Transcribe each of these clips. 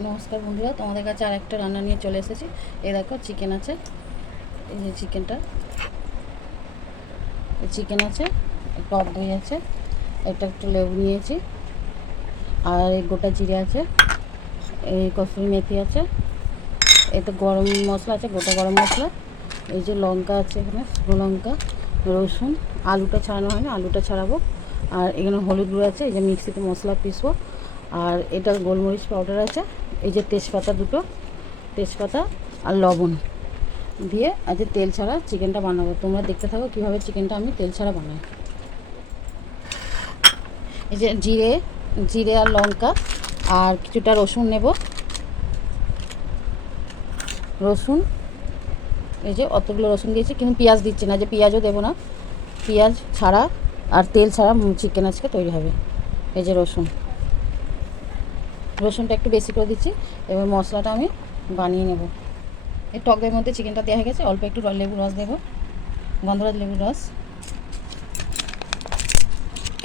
নমস্কার বন্ধুরা, তোমাদের কাছে আর একটা রান্না নিয়ে চলে এসেছি। এই দেখো চিকেন আছে, এই যে চিকেন আছে, টক দই আছে, এটা একটু লেবু নিয়েছি, আর এই গোটা জিরে আছে, এই কসুরি মেথি আছে, এতে গরম মশলা আছে, গোটা গরম মশলা, এই যে লঙ্কা আছে, এখানে শুকনো লঙ্কা, রসুন, আলুটা ছাড়ানো হয় না, আলুটা ছাড়াবো, আর এখানে হলুদ গুঁড়ো আছে, এই যে মিক্সিতে মশলা পিসবো, আর এটা গোলমরিচ পাউডার আছে, এই যে তেজপাতা আর লবণ দিয়ে আজ তেল ছাড়া চিকেনটা বানাবো। তোমরা দেখতে থাকো কীভাবে চিকেনটা আমি তেল ছাড়া বানাই। এই যে জিরে আর লঙ্কা আর কিছুটা রসুন নেব, রসুন এই যে অতগুলো রসুন দিয়েছি, কিন্তু পেঁয়াজ দিচ্ছি না, যে পেঁয়াজও দেবো না, পেঁয়াজ ছাড়া আর তেল ছাড়া চিকেন আজকে তৈরি হবে। এই যে রসুনটা একটু বেশি করে দিচ্ছি। এবার মশলাটা আমি বানিয়ে নেব। এই টক দইয়ের মধ্যে চিকেনটা দেওয়া হয়ে গেছে, অল্প একটু লেবুর রস দেবো, গন্ধরাজ লেবুর রস।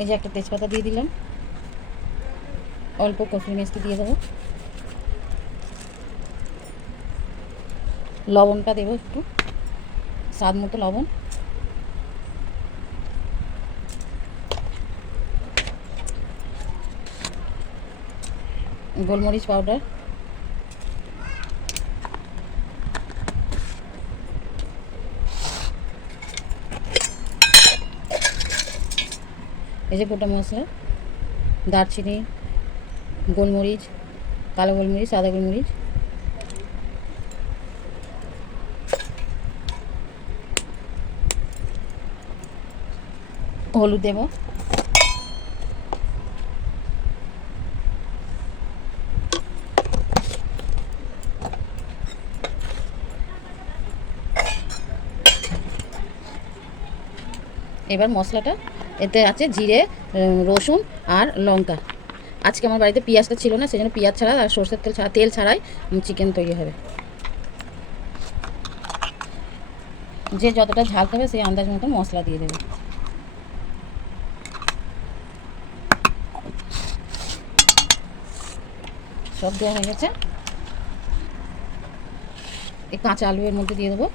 এই যে একটা তেজপাতা দিয়ে দিলাম, অল্প কসুরি মেথি দিয়ে দেবো, লবণটা দেবো একটু, স্বাদ মতো লবণ, গোলমরিচ পাউডার, এই যে গোটা মশলা, দারচিনি, গোলমরিচ, কালো গোলমরিচ, সাদা গোলমরিচ, হলুদ দেব, এবার মশলাটা এতে আছে জিরে, রসুন আর লঙ্কা। আজকে আমার বাড়িতে পেঁয়াজটা ছিল না, সেই জন্য পেঁয়াজ ছাড়া আর সরষের তেল ছাড়াই চিকেন তৈরি হবে। যে যতটা ঝাল খাবে সেই আন্দাজ মতো মশলা দিয়ে দেবে। সব দেওয়া হয়ে গেছে, এই কাঁচা আলু এর মধ্যে দিয়ে দেবো,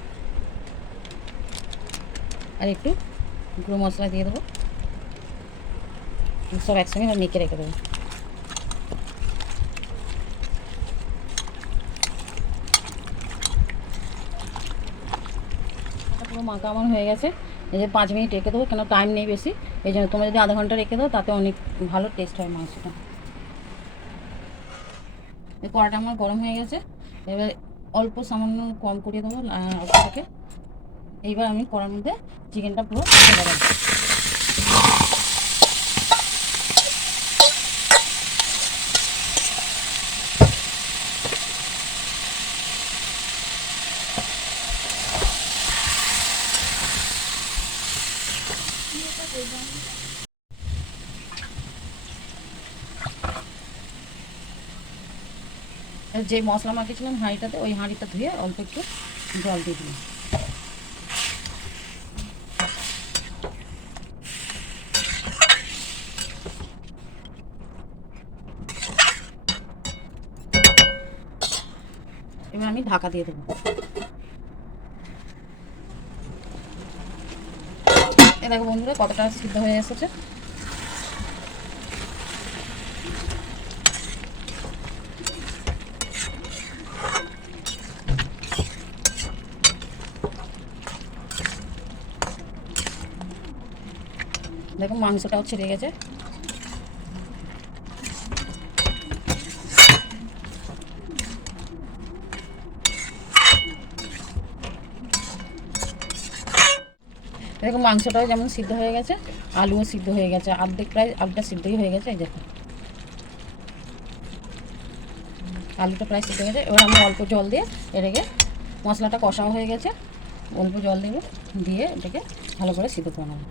আর একটু গুঁড়ো মশলা দিয়ে দেবো, সব একসঙ্গে মেখে রেখে দেবো। পুরো মাখা আমার হয়ে গেছে। এই যে 5 মিনিট রেখে দেবো, কেন টাইম নেই বেশি, এই জন্য তোমরা যদি আধা ঘন্টা রেখে দাও তাতে অনেক ভালো টেস্ট হয় মাংসটা। এই কড়াটা আমার গরম হয়ে গেছে, এবার অল্প সামান্য কম করে দেবো থেকে। এইবার আমি কড়ার মধ্যে চিকেনটা পুরো ঢেলে দেবো। যে মশলা মাখিয়েছিলাম হাঁড়িটাতে, ওই হাঁড়িটা ধুয়ে অল্প একটু জল দিয়ে দিলাম। এবার আমি ঢাকা দিয়ে দেবো। এ দেখো বন্ধুরা কতটা সিদ্ধ হয়ে এসেছে। দেখো মাংসটাও ছেড়ে গেছে। দেখো মাংসটাও যেমন সিদ্ধ হয়ে গেছে, আলুও সিদ্ধ হয়ে গেছে, প্রায় আলুটা সিদ্ধই হয়ে গেছে। এই দেখো আলুটা প্রায় সিদ্ধ হয়ে গেছে। এবার আমি অল্প জল দিয়ে এটাকে, মশলাটা কষাও হয়ে গেছে, অল্প জল দেবো, দিয়ে এটাকে ভালো করে সিদ্ধ করে নেবো।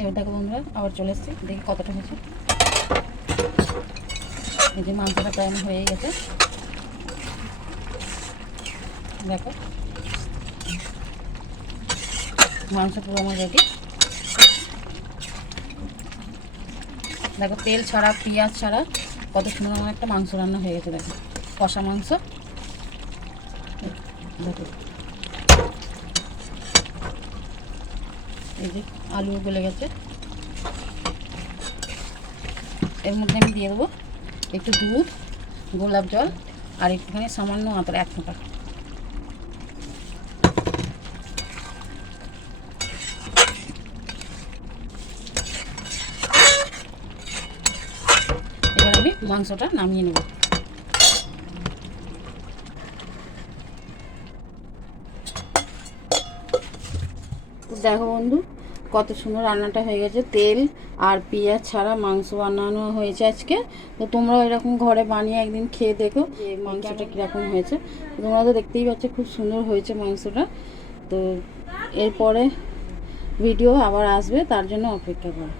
এবার দেখো বন্ধুরা আবার চলে এসেছি, দেখি কতটা হয়েছে। এই যে মাংসটা প্রায় হয়ে গেছে, দেখো মাংস পুরো আমার রেডি। দেখো তেল ছাড়া পেঁয়াজ ছাড়া কত সুন্দর আমার একটা মাংস রান্না হয়ে গেছে। দেখো কষা মাংস। দেখো এই যে আলু গলে গেছে। এর মধ্যে আমি দিয়ে দেবো একটু দুধ, গোলাপ জল আর একটুখানি সামান্য আতর, 1 ফোঁটা। এবার আমি মাংসটা নামিয়ে নেব। দেখো বন্ধু কত সুন্দর রান্নাটা হয়ে গেছে। তেল আর পেঁয়াজ ছাড়া মাংস বানানো হয়েছে আজকে। তো তোমরাও এরকম ঘরে বানিয়ে একদিন খেয়ে দেখো যে মাংসটা কীরকম হয়েছে। তোমরা তো দেখতেই পাচ্ছ খুব সুন্দর হয়েছে মাংসটা। তো এরপরে ভিডিও আবার আসবে, তার জন্য অপেক্ষা করো।